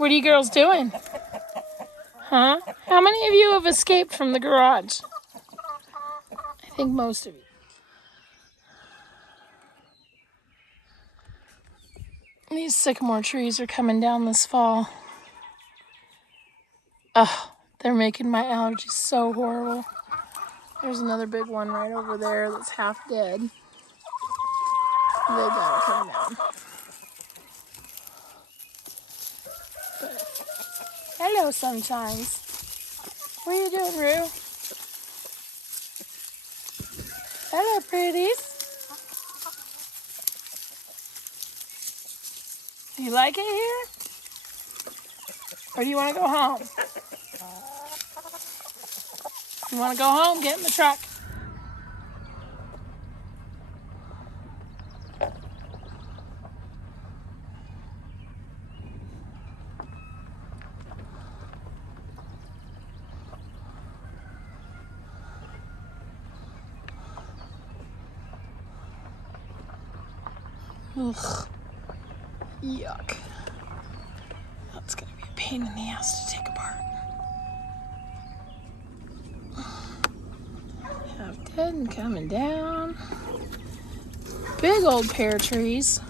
What are you girls doing? Huh? How many of you have escaped from the garage? I think most of you. These sycamore trees are coming down this fall. Ugh, they're making my allergies so horrible. There's another big one right over there that's half dead. They gotta come down. But, hello, sunshines. What are you doing, Rue? Hello, pretties. Do you like it here? Or do you want to go home? You want to go home? Get in the truck. Ugh. Yuck. That's going to be a pain in the ass to take apart. Half dead and coming down. Big old pear trees.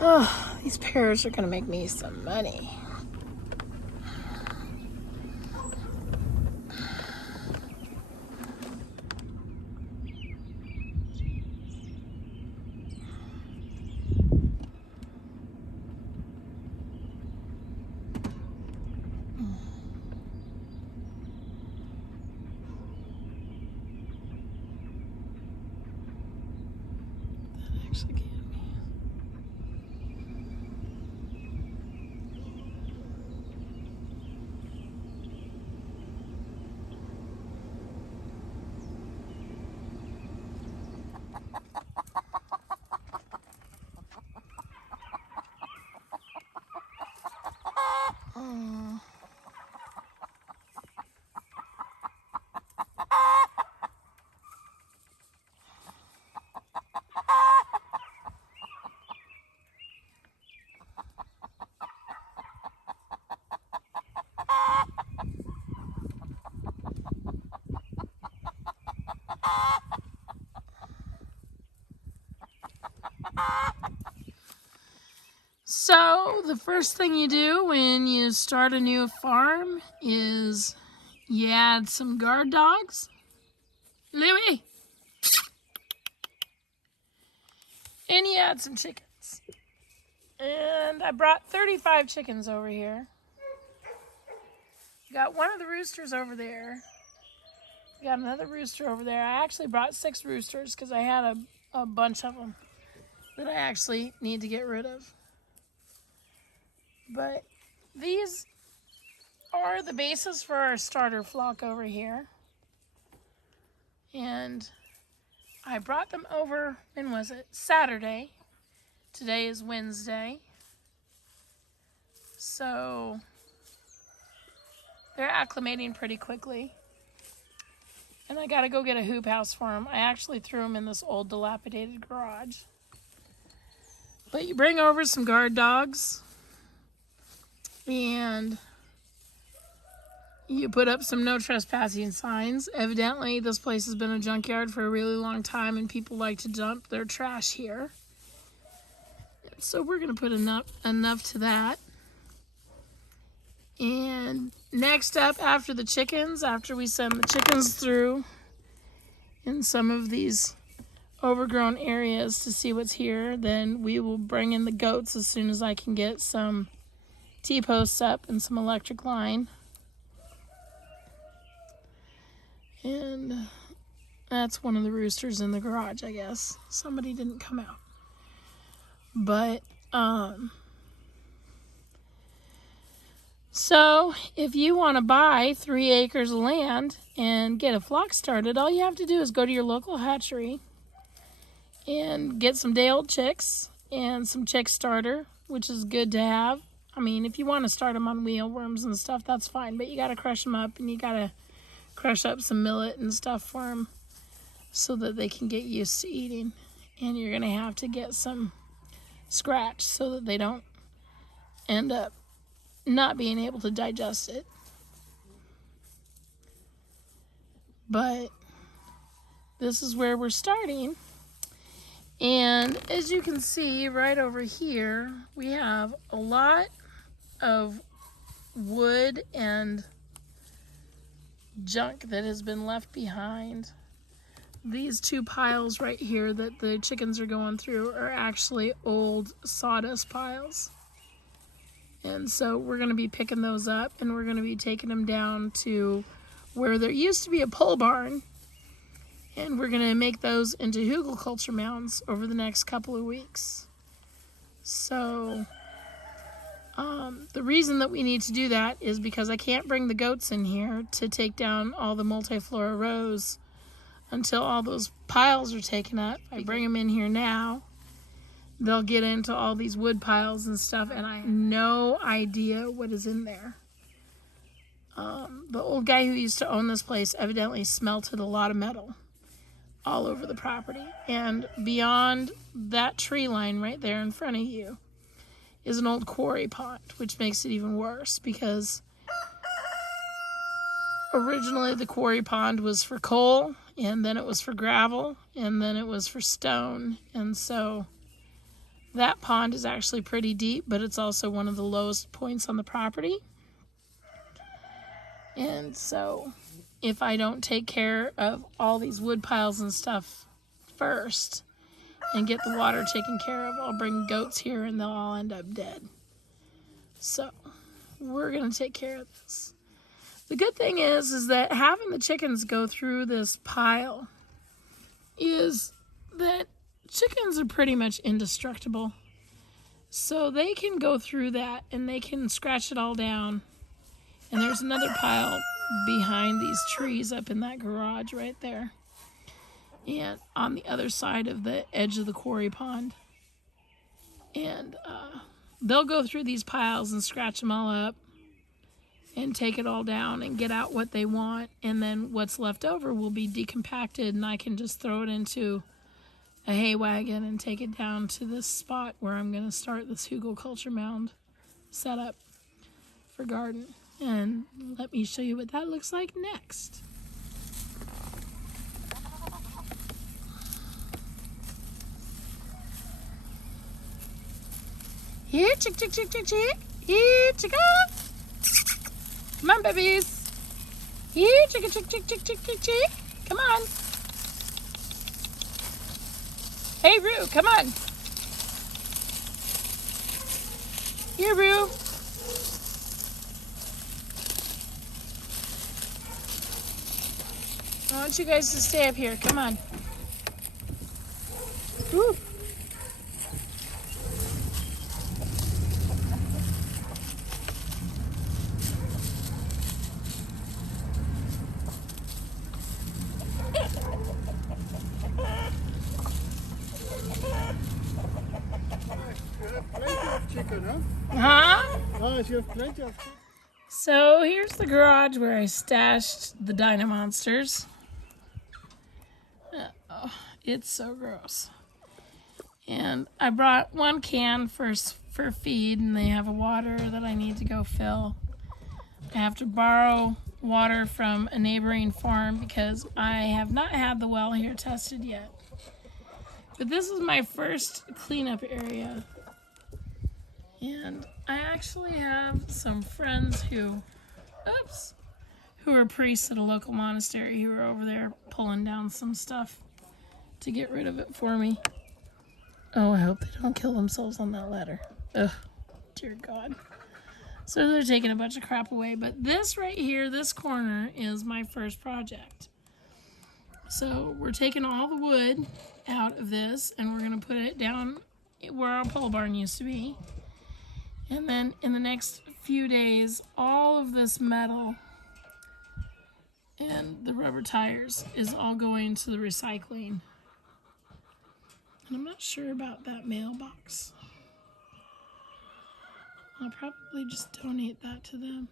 Oh, these pears are going to make me some money. Actually can be. So the first thing you do when you start a new farm is you add some guard dogs. Louie! And you add some chickens. And I brought 35 chickens over here. Got one of the roosters over there. Got another rooster over there. I actually brought 6 roosters because I had a bunch of them that I actually need to get rid of. But these are the basis for our starter flock over here. And I brought them over, when was it? Saturday. Today is Wednesday. So they're acclimating pretty quickly. And I gotta go get a hoop house for them. I actually threw them in this old dilapidated garage. But you bring over some guard dogs. And you put up some no trespassing signs. Evidently, this place has been a junkyard for a really long time and people like to dump their trash here. So we're going to put enough to that. And next up, after the chickens, after we send the chickens through in some of these overgrown areas to see what's here, then we will bring in the goats as soon as I can get some T-posts up and some electric line. And that's one of the roosters in the garage, I guess. Somebody didn't come out. But, so if you want to buy 3 acres of land and get a flock started, all you have to do is go to your local hatchery and get some day-old chicks and some chick starter, which is good to have. I mean, if you want to start them on mealworms and stuff, that's fine. But you got to crush them up, and you got to crush up some millet and stuff for them so that they can get used to eating. And you're going to have to get some scratch so that they don't end up not being able to digest it. But this is where we're starting. And as you can see right over here, we have a lot of wood and junk that has been left behind. These two piles right here that the chickens are going through are actually old sawdust piles. And so we're going to be picking those up, and we're going to be taking them down to where there used to be a pole barn, and we're going to make those into hugelkultur mounds over the next couple of weeks. So the reason that we need to do that is because I can't bring the goats in here to take down all the multiflora rows until all those piles are taken up. I bring them in here now, they'll get into all these wood piles and stuff, and I have no idea what is in there. The old guy who used to own this place evidently smelted a lot of metal all over the property. And beyond that tree line right there in front of you is an old quarry pond, which makes it even worse because originally the quarry pond was for coal, and then it was for gravel, and then it was for stone. And so that pond is actually pretty deep, but it's also one of the lowest points on the property. And so if I don't take care of all these wood piles and stuff first and get the water taken care of, I'll bring goats here and they'll all end up dead. So we're going to take care of this. The good thing is that having the chickens go through this pile is that chickens are pretty much indestructible. So they can go through that and they can scratch it all down. And there's another pile behind these trees up in that garage right there. And on the other side of the edge of the quarry pond. And they'll go through these piles and scratch them all up and take it all down and get out what they want. And then what's left over will be decompacted, and I can just throw it into a hay wagon and take it down to this spot where I'm going to start this hugelkultur mound setup for garden. And let me show you what that looks like next. Here, chick, chick, chick, chick, chick. Here, chicka. Come on, babies. Here, chicka, chick, chick, chick, chick, chick, chick. Come on. Hey, Roo, come on. Here, Roo. I want you guys to stay up here. Come on. Woo. So here's the garage where I stashed the Dyna Monsters. Oh, it's so gross. And I brought one can for feed, and they have a water that I need to go fill. I have to borrow water from a neighboring farm because I have not had the well here tested yet. But this is my first cleanup area. And I actually have some friends who are priests at a local monastery who are over there pulling down some stuff to get rid of it for me. Oh, I hope they don't kill themselves on that ladder. Ugh, dear God. So they're taking a bunch of crap away. But this right here, this corner, is my first project. So we're taking all the wood out of this, and we're going to put it down where our pole barn used to be. And then in the next few days, all of this metal and the rubber tires is all going to the recycling. And I'm not sure about that mailbox. I'll probably just donate that to them.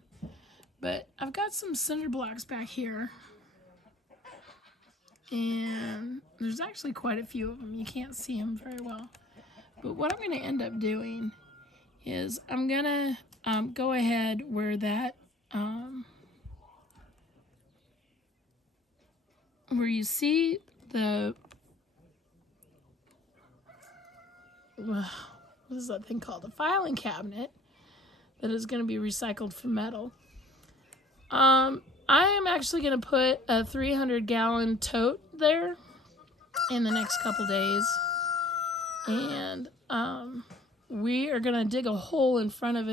But I've got some cinder blocks back here. And there's actually quite a few of them. You can't see them very well. But what I'm going to end up doing is I'm gonna go ahead where that where you see the what is that thing called? A filing cabinet that is going to be recycled from metal. I am actually going to put a 300-gallon tote there in the next couple days, and we are going to dig a hole in front of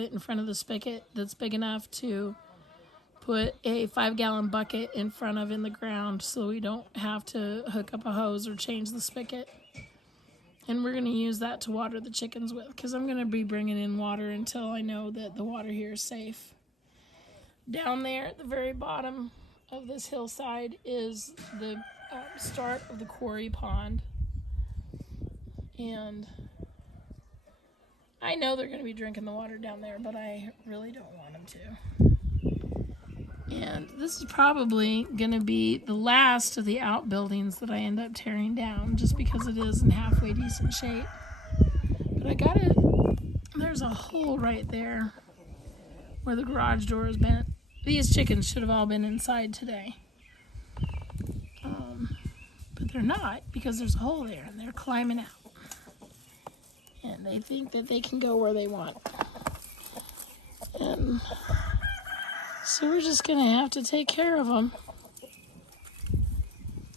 the spigot that's big enough to put a 5-gallon bucket in front of in the ground so we don't have to hook up a hose or change the spigot. And we're going to use that to water the chickens with, because I'm going to be bringing in water until I know that the water here is safe. Down there at the very bottom of this hillside is the start of the quarry pond. And I know they're going to be drinking the water down there, but I really don't want them to. And this is probably going to be the last of the outbuildings that I end up tearing down, just because it is in halfway decent shape. But I got it. There's a hole right there where the garage door is bent. These chickens should have all been inside today. But they're not, because there's a hole there and they're climbing out. And they think that they can go where they want. And so we're just going to have to take care of them.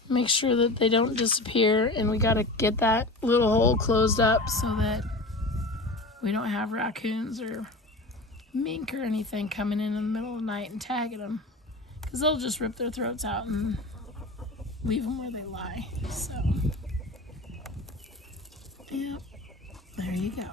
Make sure that they don't disappear, and we got to get that little hole closed up so that we don't have raccoons or mink or anything coming in the middle of the night and tagging them, because they'll just rip their throats out and leave them where they lie. So, yeah, there you go.